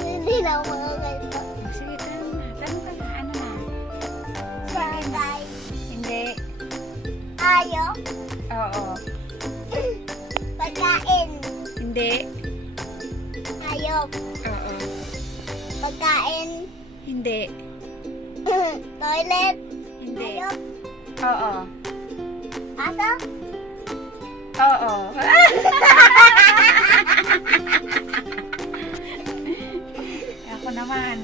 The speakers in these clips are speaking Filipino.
Hindi na ako makakaisa. Sige, tanong na. Tanong ka na. Ano na? Bagay. Hindi. Hayop. Oo. Pagkain. Hindi. Hayop. Oo. Pagkain. Hindi. Toilet. Hindi. Hayop. Oo. Aso. Oo. Ako naman.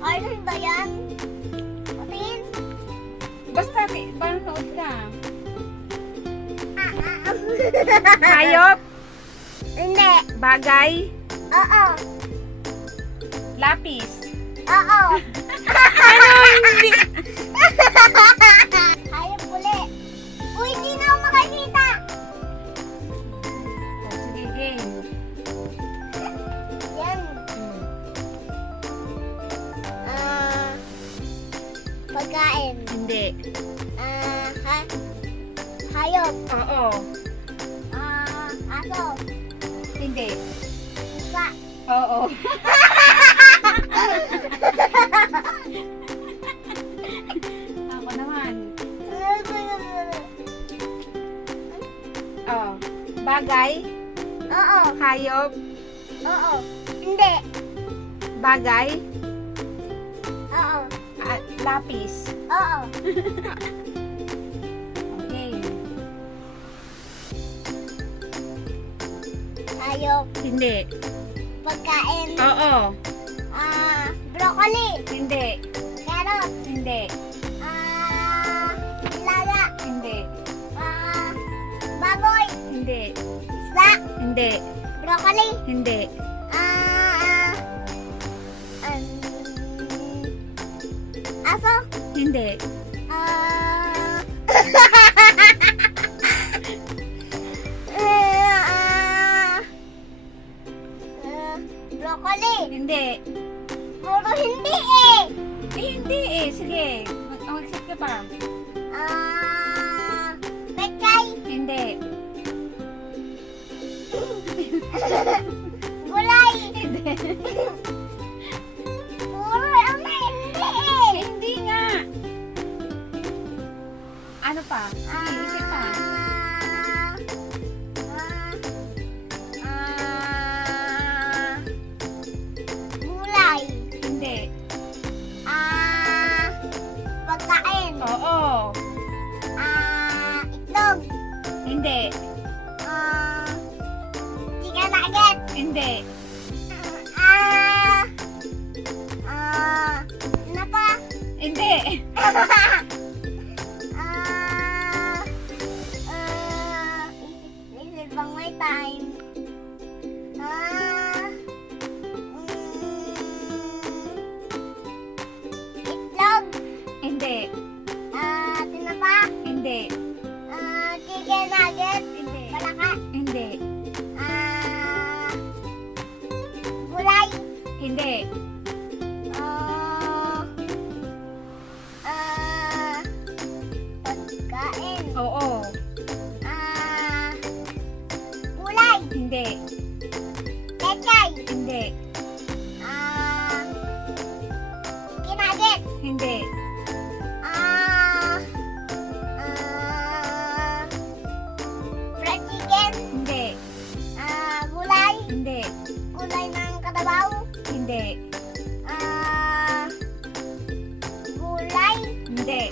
Ano ba yan? Patin. Basta, panonood ka. Ah. Hayop. Hindi. Bagay. Oo. Lapis. Oo. Hindi. Hayop uli. Uy, hindi na ako makakita. Oh, sige, game. Yan. Pagkain. Hindi. Hayop. Oo. Aso. Hindi. Isa. Oo. Ako naman. Oh. Bagay. Oo. Hayop. Oo. Hindi. Bagay. Oo. Lapis. Oo. Okay. Hayop. Hindi. Pagkain. Oo. Broccoli. Hindi. Carrot. Hindi. Ilaga. Hindi. Baboy. Hindi. Isda. Hindi. Broccoli. Hindi. Aso. Hindi. Broccoli. Hindi. Puro hindi eh. Hindi eh. Sige. Mag-isip ka pa. Pechay. Hindi. Gulay. Hindi. Puro ano hindi eh. Hindi nga. Ano pa? Sige, isip pa. Gulay. Hindi. Pagkain. Oo. Itlog. Hindi. Chicken nugget. Hindi. Ano pa? Hindi. Isip bang may time? Itlog. Hindi. Tinapa. Hindi. Chicken nugget. Hindi. Palaka. Hindi. Gulay. Hindi. Pagkain. Oo. Gulay. Hindi. Pechay. Hindi. Kinaget. Hindi. Fried chicken. Hindi. Gulay. Hindi. Gulay ng kadabaw. Hindi. Gulay. Hindi.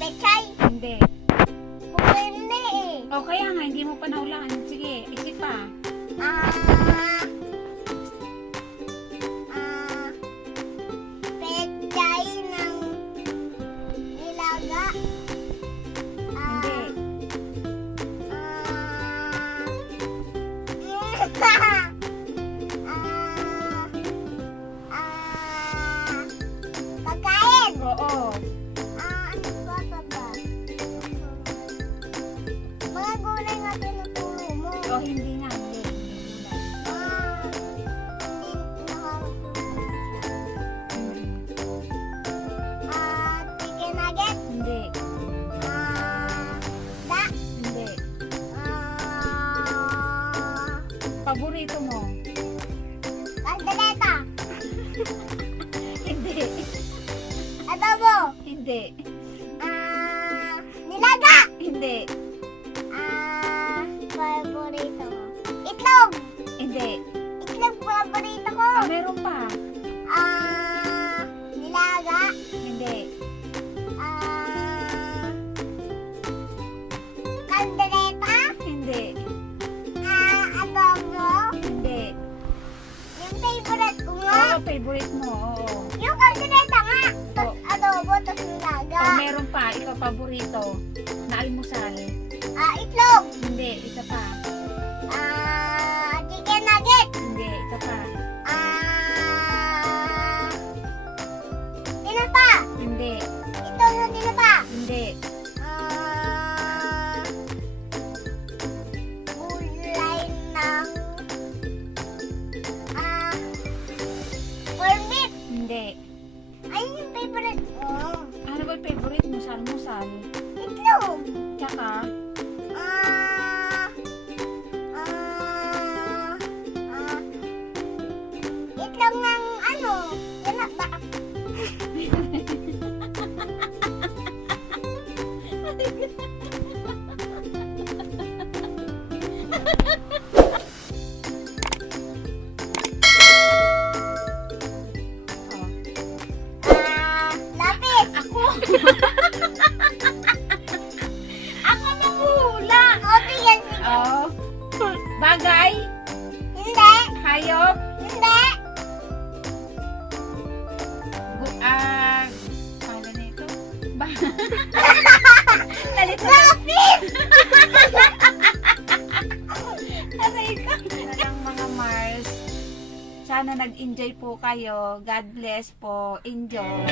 Pechay. Hindi. Puro hindi eh. O kaya nga, hindi mo pa naulaan. Sige, isip pa. Pechay ng nilaga. Hindi. Pagkain. Oo. Hindi. Nilaga. Hindi. Paborito ko. Itlog. Hindi. Itlog paborito ko. Meron pa. Nilaga. Hindi. Kaldereta. Hindi. Adobo. Hindi. Yung favorite ko nga. Oo, favorite mo. Oo. Yung kaldereta nga. Oo. Adobo, tapos nilaga. Meron pa. Ikaw paborito. Na almusal. Itlog. Hindi. Isa pa. Chicken nugget. Hindi. Isa pa. Tinapa. Hindi. Ito yung tinapa. Hindi. Gulay ng corned beef. Hindi. Ayun yung favorite ko. Ano ba yung favorite mo sa almusal? Itlog. Tsaka, Itlog ng ano? Wala ba? oh. Lapis. Ako. Ako manghula. O, sige, sige. Oh. Bagay. Hindi. Hayop. Hindi. Paano na ito? Galit na. Lapis. Aray ko. Talagang mga Mars. Sana nag-enjoy po kayo. God bless po. Enjoy.